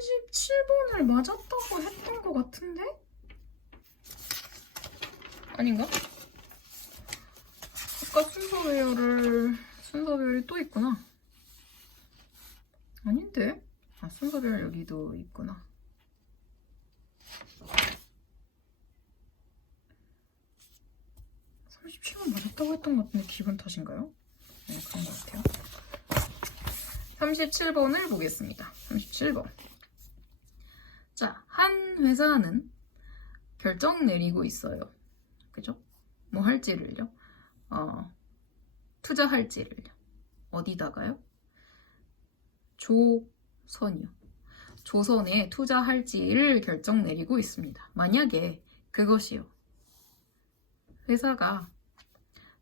37번을 맞았다고 했던 것 같은데? 아닌가? 아까 순서별이 또 있구나. 아닌데? 아, 순서별 여기도 있구나. 맞았다고 했던 것 같은데 기분 탓인가요? 네, 그런 것 같아요. 37번을 보겠습니다. 37번. 자, 한 회사는 결정 내리고 있어요. 그죠? 뭐 할지를요. 투자할지를요. 어디다가요? 조선이요. 조선에 투자할지를 결정 내리고 있습니다. 만약에 그것이요. 회사가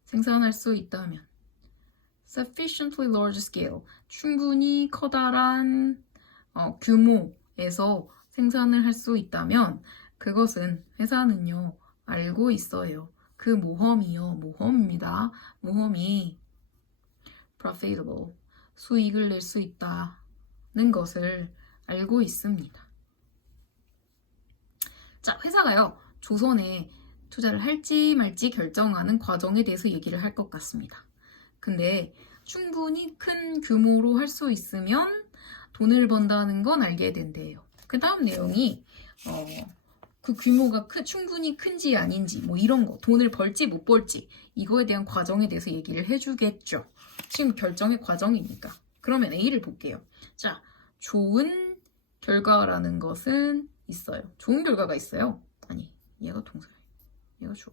생산할 수 있다면 sufficiently large scale, 충분히 커다란 규모에서 생산을 할 수 있다면 그것은 회사는요 알고 있어요. 그 모험입니다. 모험이 profitable, 수익을 낼 수 있다는 것을 알고 있습니다. 자, 회사가요 조선에 투자를 할지 말지 결정하는 과정에 대해서 얘기를 할 것 같습니다. 근데 충분히 큰 규모로 할 수 있으면 돈을 번다는 건 알게 된대요. 그 다음 내용이 그 규모가 충분히 큰지 아닌지 뭐 이런 거, 돈을 벌지 못 벌지 이거에 대한 과정에 대해서 얘기를 해주겠죠. 지금 결정의 과정이니까. 그러면 A를 볼게요. 자, 좋은 결과라는 것은 있어요. 좋은 결과가 있어요. 아니, 얘가 동사예요. 얘가 주어.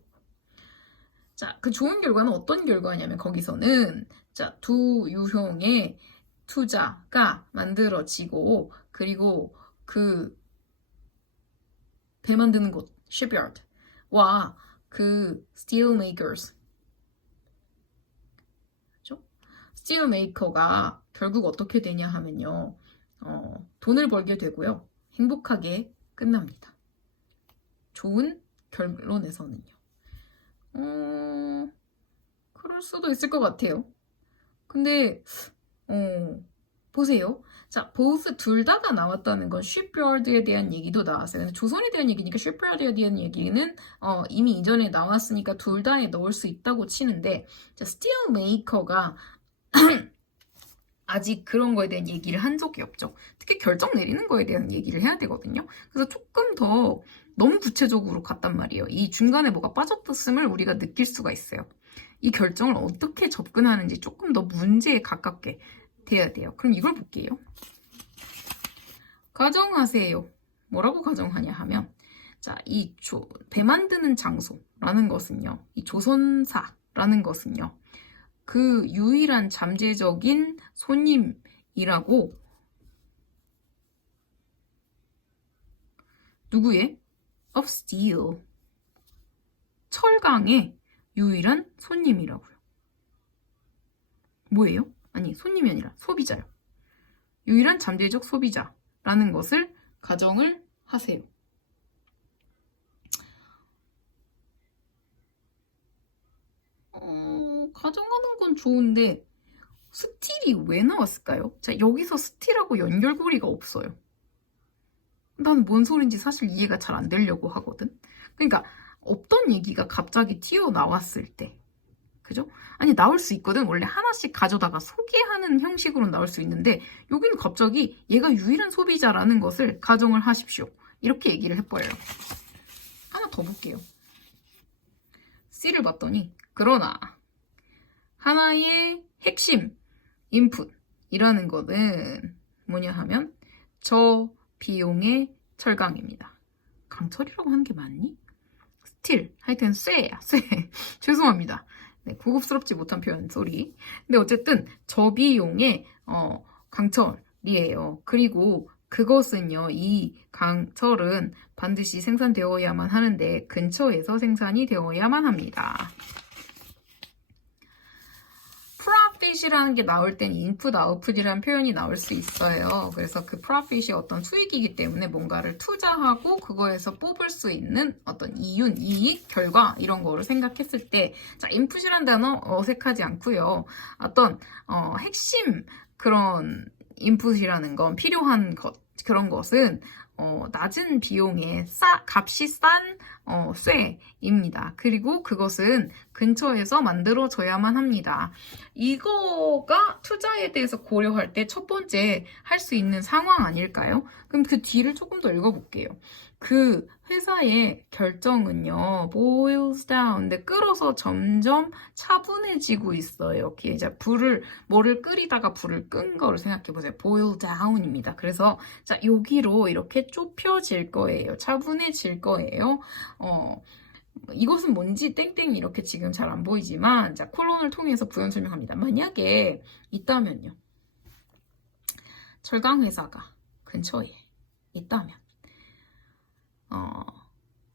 자, 그 좋은 결과는 어떤 결과냐면 거기서는 자, 두 유형의 투자가 만들어지고 그리고 그 배 만드는 곳, shipyard와 그 steel makers, 그죠? steel maker가 결국 어떻게 되냐 하면요, 돈을 벌게 되고요, 행복하게 끝납니다. 좋은 결론에서는요. 그럴 수도 있을 것 같아요. 근데 보세요. 자, both 둘 다가 나왔다는 건 shipyard에 대한 얘기도 나왔어요. 근데 조선에 대한 얘기니까 shipyard에 대한 얘기는 이미 이전에 나왔으니까 둘 다에 넣을 수 있다고 치는데, 자, steel maker가 아직 그런 거에 대한 얘기를 한 적이 없죠. 특히 결정 내리는 거에 대한 얘기를 해야 되거든요. 그래서 조금 더 너무 구체적으로 갔단 말이에요. 이 중간에 뭐가 빠졌었음을 우리가 느낄 수가 있어요. 이 결정을 어떻게 접근하는지 조금 더 문제에 가깝게 돼야 돼요. 그럼 이걸 볼게요. 가정하세요. 뭐라고 가정하냐 하면, 자, 이 배 만드는 장소라는 것은요, 이 조선사라는 것은요, 그 유일한 잠재적인 손님이라고, 누구의? of steel, 철강의 유일한 손님이라고요. 뭐예요? 아니, 손님이 아니라 소비자요. 유일한 잠재적 소비자라는 것을 가정을 하세요. 가정하는 건 좋은데 스틸이 왜 나왔을까요? 자, 여기서 스틸하고 연결고리가 없어요. 난 뭔 소린지 사실 이해가 잘 안 되려고 하거든. 그러니까 없던 얘기가 갑자기 튀어나왔을 때, 그죠? 아니, 나올 수 있거든. 원래 하나씩 가져다가 소개하는 형식으로 나올 수 있는데 여기는 갑자기 얘가 유일한 소비자라는 것을 가정을 하십시오. 이렇게 얘기를 해버려요. 하나 더 볼게요. C를 봤더니 그러나 하나의 핵심 인풋이라는 거는 뭐냐 하면 저비용의 철강입니다. 강철이라고 하는 게 맞니? 스틸, 하여튼 쇠야, 쇠. 죄송합니다. 네, 고급스럽지 못한 표현, 쏘리. 근데 어쨌든 저비용의 강철이에요. 그리고 그것은요, 이 강철은 반드시 생산되어야만 하는데 근처에서 생산이 되어야만 합니다. profit이라는 게 나올 땐 input, output이라는 표현이 나올 수 있어요. 그래서 그 profit이 어떤 수익이기 때문에 뭔가를 투자하고 그거에서 뽑을 수 있는 어떤 이윤, 이익, 결과 이런 거를 생각했을 때, 자, input이라는 단어 어색하지 않고요. 어떤 핵심 그런 input이라는 건 필요한 것, 그런 것은 낮은 비용에 값이 싼 쇠입니다. 그리고 그것은 근처에서 만들어져야만 합니다. 이거가 투자에 대해서 고려할 때 첫 번째 할 수 있는 상황 아닐까요? 그럼 그 뒤를 조금 더 읽어볼게요. 그 회사의 결정은요, boils down. 근데 끓어서 점점 차분해지고 있어요. 이제 뭐를 끓이다가 불을 끈 거를 생각해보세요. boil down입니다. 그래서, 자, 여기로 이렇게 좁혀질 거예요. 차분해질 거예요. 이것은 뭔지 땡땡 이렇게 지금 잘 안 보이지만, 자, 콜론을 통해서 부연 설명합니다. 만약에 있다면요. 철강 회사가 근처에 있다면,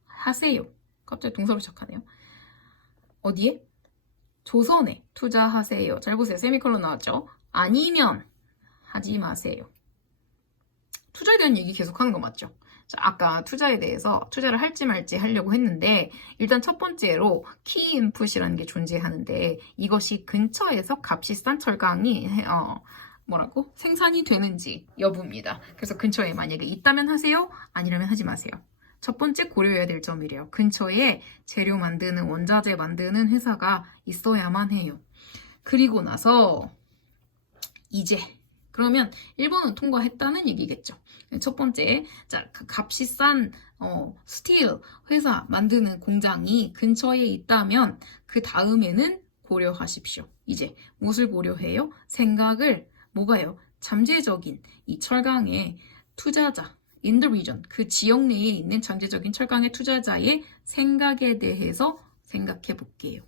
하세요. 갑자기 동사로 시작하네요. 어디에? 조선에 투자하세요. 잘 보세요. 세미콜론 나왔죠? 아니면 하지 마세요. 투자에 대한 얘기 계속하는 거 맞죠? 자, 아까 투자에 대해서 투자를 할지 말지 하려고 했는데 일단 첫 번째로 키 인풋이라는 게 존재하는데 이것이 근처에서 값이 싼 철강이 생산이 되는지 여부입니다. 그래서 근처에 만약에 있다면 하세요. 아니라면 하지 마세요. 첫 번째 고려해야 될 점이래요. 근처에 재료 만드는, 원자재 만드는 회사가 있어야만 해요. 그리고 나서 이제 그러면 1번은 통과했다는 얘기겠죠. 첫 번째, 자, 값이 싼 스틸 회사 만드는 공장이 근처에 있다면 그 다음에는 고려하십시오. 이제 무엇을 고려해요? 뭐가요? 잠재적인 이 철강의 투자자 in the region, 그 지역 내에 있는 잠재적인 철강의 투자자의 생각에 대해서 생각해 볼게요.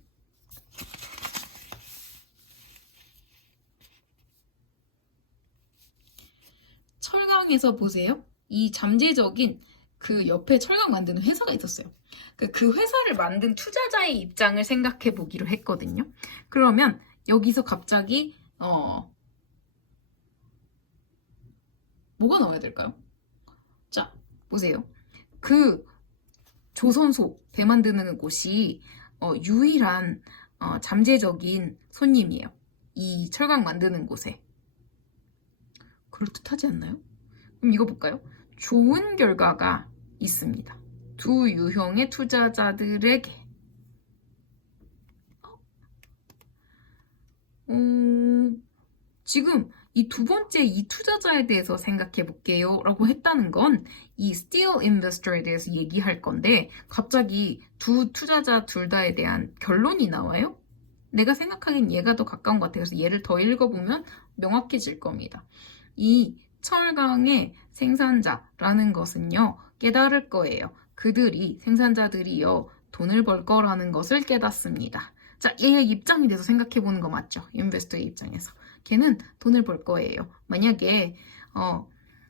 철강에서 보세요. 이 잠재적인 그 옆에 철강 만드는 회사가 있었어요. 그 회사를 만든 투자자의 입장을 생각해 보기로 했거든요. 그러면 여기서 갑자기 뭐가 나와야 될까요? 자, 보세요. 그 조선소 배 만드는 곳이 유일한 잠재적인 손님이에요. 이 철강 만드는 곳에. 그럴듯하지 않나요? 그럼 이거 볼까요? 좋은 결과가 있습니다. 두 유형의 투자자들에게. 지금 이 두 번째 이 투자자에 대해서 생각해 볼게요 라고 했다는 건 이 steel investor에 대해서 얘기할 건데 갑자기 두 투자자 둘 다에 대한 결론이 나와요? 내가 생각하기엔 얘가 더 가까운 것 같아요. 그래서 얘를 더 읽어보면 명확해질 겁니다. 이 철강의 생산자라는 것은요, 깨달을 거예요. 생산자들이요, 돈을 벌 거라는 것을 깨닫습니다. 자, 얘의 입장이 돼서 생각해보는 거 맞죠? 인베스터의 입장에서. 걔는 돈을 벌 거예요. 만약에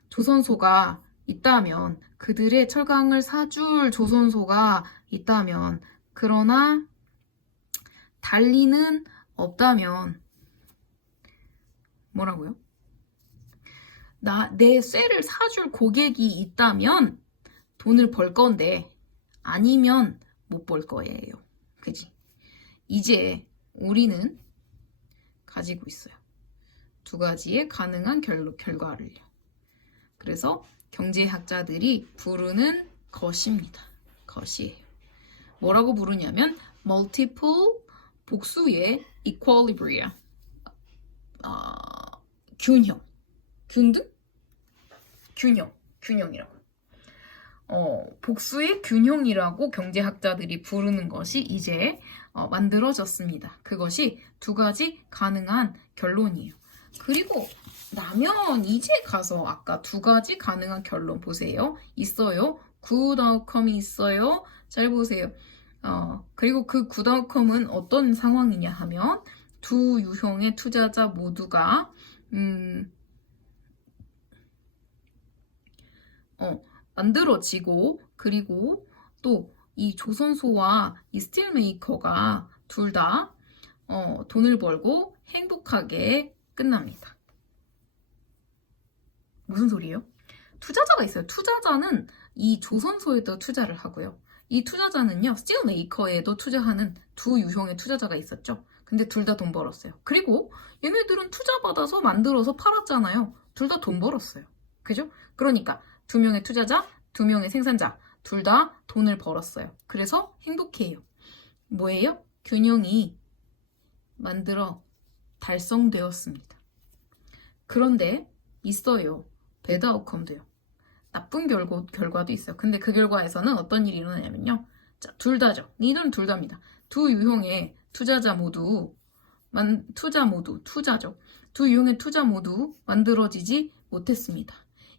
조선소가 있다면, 그들의 철강을 사줄 조선소가 있다면, 그러나 달리는 없다면, 뭐라고요? 내 쇠를 사줄 고객이 있다면 돈을 벌 건데 아니면 못 벌 거예요. 그지? 이제 우리는 가지고 있어요. 두 가지의 가능한 결과를요. 그래서 경제학자들이 부르는 것입니다. 것이에요. 뭐라고 부르냐면 multiple 복수의 equilibrium. 균형. 균등? 균형이라고. 복수의 균형이라고 경제학자들이 부르는 것이 이제 만들어졌습니다. 그것이 두 가지 가능한 결론이에요. 그리고 나면 이제 가서 아까 두 가지 가능한 결론 보세요. 있어요. good outcome이 있어요. 잘 보세요. 그리고 그 good outcome은 어떤 상황이냐 하면 두 유형의 투자자 모두가 만들어지고 그리고 또 이 조선소와 이 스틸 메이커가 둘 다 돈을 벌고 행복하게 끝납니다. 무슨 소리예요? 투자자가 있어요. 투자자는 이 조선소에도 투자를 하고요. 이 투자자는요, 스틸 메이커에도 투자하는 두 유형의 투자자가 있었죠. 근데 둘 다 돈 벌었어요. 그리고 얘네들은 투자받아서 만들어서 팔았잖아요. 둘 다 돈 벌었어요. 그죠? 그러니까 2명의 투자자, 2명의 생산자 둘 다 돈을 벌었어요. 그래서 행복해요. 뭐예요? 균형이 달성되었습니다. 그런데 있어요. 배드 아웃컴도요. 나쁜 결과도 있어요. 근데 그 결과에서는 어떤 일이 일어나냐면요. 자, 둘 다죠. 이들은 둘 다입니다. 두 유형의 투자자 모두 투자죠. 두 유형의 투자 모두 만들어지지 못했습니다.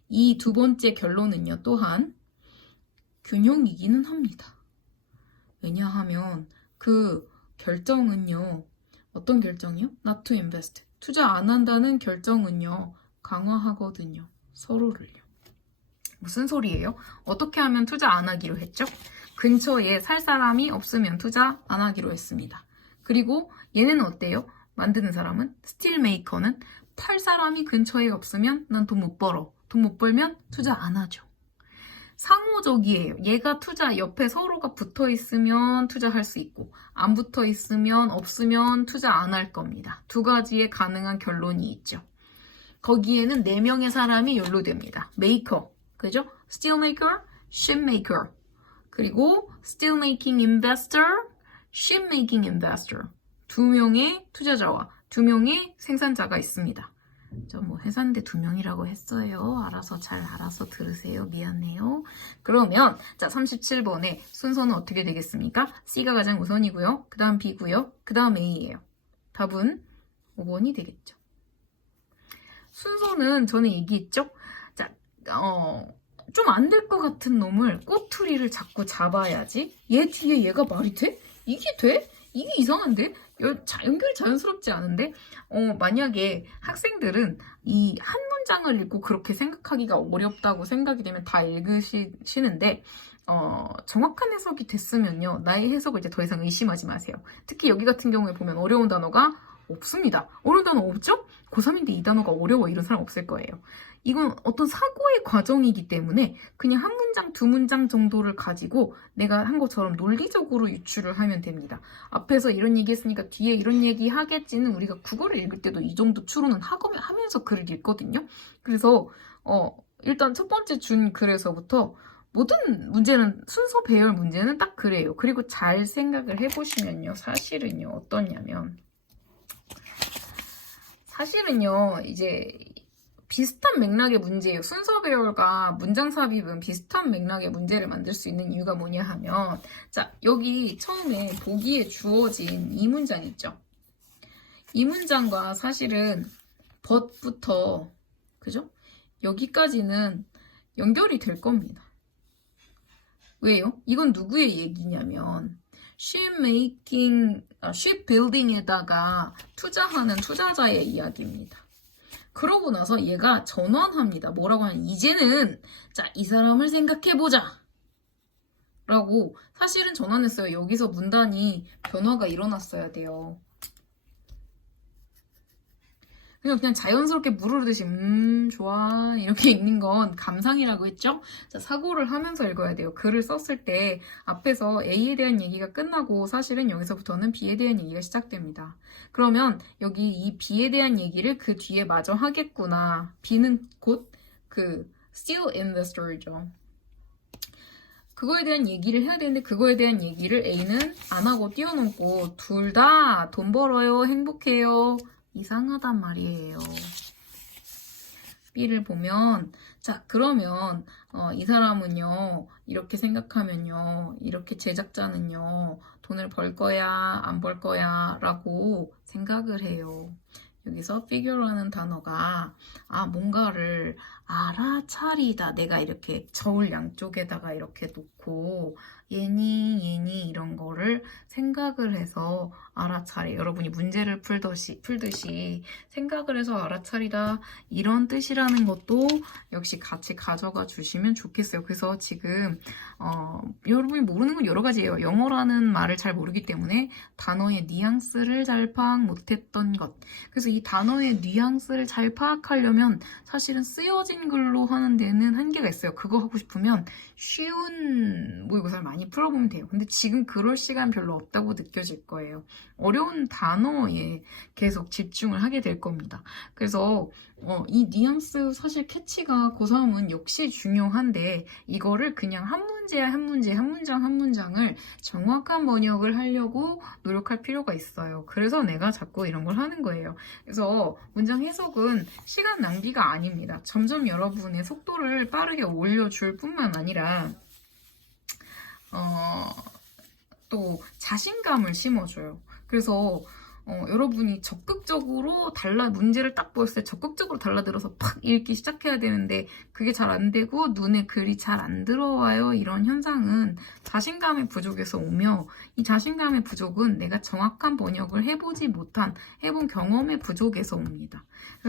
이 두 번째 결론은요. 또한 균형이기는 합니다. 왜냐하면 그 결정은요. 어떤 결정이요? Not to invest. 투자 안 한다는 결정은요. 강화하거든요. 서로를요. 무슨 소리예요? 어떻게 하면 투자 안 하기로 했죠? 근처에 살 사람이 없으면 투자 안 하기로 했습니다. 그리고 얘네는 어때요? 만드는 사람은? 스틸 메이커는 팔 사람이 근처에 없으면 난 돈 못 벌어. 돈 못 벌면 투자 안 하죠. 상호적이에요. 얘가 투자 옆에 서로가 붙어 있으면 투자할 수 있고 안 붙어 있으면 없으면 투자 안 할 겁니다. 두 가지의 가능한 결론이 있죠. 거기에는 4명의 사람이 연루됩니다. 메이커, 그죠? steel maker, ship maker, 그리고 steel making investor, ship making investor. 2명의 투자자와 2명의 생산자가 있습니다. 저 뭐 회사인데 2명이라고 했어요. 알아서 들으세요. 미안해요. 그러면 자 37번의 순서는 어떻게 되겠습니까? C가 가장 우선이고요. 그 다음 B고요. 그 다음 A예요. 답은 5번이 되겠죠. 순서는 전에 얘기했죠? 자, 좀 안 될 것 같은 놈을 꼬투리를 자꾸 잡아야지. 얘 뒤에 얘가 말이 돼? 이게 돼? 이게 이상한데? 연결이 자연스럽지 않은데? 만약에 학생들은 이 한 문장을 읽고 그렇게 생각하기가 어렵다고 생각이 되면 다 읽으시는데 정확한 해석이 됐으면요. 나의 해석을 이제 더 이상 의심하지 마세요. 특히 여기 같은 경우에 보면 어려운 단어가 없습니다. 어려운 단어 없죠? 고3인데 이 단어가 어려워 이런 사람 없을 거예요. 이건 어떤 사고의 과정이기 때문에 그냥 한 문장, 2문장 정도를 가지고 내가 한 것처럼 논리적으로 유추를 하면 됩니다. 앞에서 이런 얘기 했으니까 뒤에 이런 얘기 하겠지는 우리가 국어를 읽을 때도 이 정도 추론은 하면서 글을 읽거든요. 그래서 일단 첫 번째 준 글에서부터 모든 문제는 순서 배열 문제는 딱 그래요. 그리고 잘 생각을 해보시면요. 사실은요. 어떠냐면 사실은요. 이제 비슷한 맥락의 문제예요. 순서 배열과 문장 삽입은 비슷한 맥락의 문제를 만들 수 있는 이유가 뭐냐 하면 자 여기 처음에 보기에 주어진 이 문장 있죠. 이 문장과 사실은 but부터 그죠? 여기까지는 연결이 될 겁니다. 왜요? 이건 누구의 얘기냐면 shipbuilding에다가 투자하는 투자자의 이야기입니다. 그러고 나서 얘가 전환합니다. 뭐라고 하면 이제는 자, 이 사람을 생각해보자 라고 사실은 전환했어요. 여기서 문단이 변화가 일어났어야 돼요. 그냥 자연스럽게 물 흐르듯이 좋아 이렇게 읽는 건 감상이라고 했죠? 자, 사고를 하면서 읽어야 돼요. 글을 썼을 때 앞에서 A에 대한 얘기가 끝나고 사실은 여기서부터는 B에 대한 얘기가 시작됩니다. 그러면 여기 이 B에 대한 얘기를 그 뒤에 마저 하겠구나. B는 곧 그 still investor죠. 그거에 대한 얘기를 해야 되는데 그거에 대한 얘기를 A는 안 하고 띄워놓고 둘 다 돈 벌어요, 행복해요. 이상하단 말이에요. B를 보면 자 그러면 이 사람은요 이렇게 생각하면요 이렇게 제작자는요 돈을 벌 거야 안 벌 거야 라고 생각을 해요. 여기서 figure라는 단어가 뭔가를 알아차리다. 내가 이렇게 저울 양쪽에다가 이렇게 놓고 얘니 이런 거를 생각을 해서 알아차리. 여러분이 문제를 풀듯이 생각을 해서 알아차리다 이런 뜻이라는 것도 역시 같이 가져가 주시면 좋겠어요. 그래서 지금 여러분이 모르는 건 여러 가지예요. 영어라는 말을 잘 모르기 때문에 단어의 뉘앙스를 잘 파악 못했던 것. 그래서 이 단어의 뉘앙스를 잘 파악하려면 사실은 쓰여진 글로 하는 데는 한계가 있어요. 그거 하고 싶으면 쉬운 모의고사를 많이 풀어보면 돼요. 근데 지금 그럴 시간 별로 없다고 느껴질 거예요. 어려운 단어에 계속 집중을 하게 될 겁니다. 그래서 이 뉘앙스 사실 캐치가 고3은 역시 중요한데 이거를 그냥 한 문제 한 문제, 한 문장 한 문장을 정확한 번역을 하려고 노력할 필요가 있어요. 그래서 내가 자꾸 이런 걸 하는 거예요. 그래서 문장 해석은 시간 낭비가 아닙니다. 점점 여러분의 속도를 빠르게 올려줄 뿐만 아니라 또 자신감을 심어줘요. 그래서 여러분이 적극적으로 문제를 딱 보였을 때 적극적으로 달라들어서 팍 읽기 시작해야 되는데 그게 잘 안 되고 눈에 글이 잘 안 들어와요. 이런 현상은 자신감의 부족에서 오며 이 자신감의 부족은 내가 정확한 번역을 해본 경험의 부족에서 옵니다.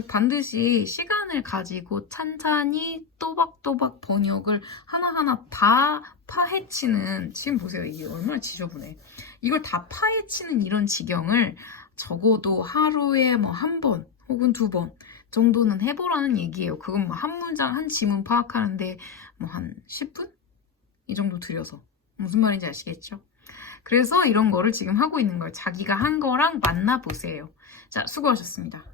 반드시 시간을 가지고 찬찬히 또박또박 번역을 하나하나 다 파헤치는, 지금 보세요. 이게 얼마나 지저분해. 이걸 다 파헤치는 이런 지경을 적어도 하루에 뭐 한 번 혹은 2번 정도는 해보라는 얘기예요. 그건 뭐 한 문장, 한 지문 파악하는데 뭐 한 10분? 이 정도 들여서. 무슨 말인지 아시겠죠? 그래서 이런 거를 지금 하고 있는 거예요. 자기가 한 거랑 만나보세요. 자, 수고하셨습니다.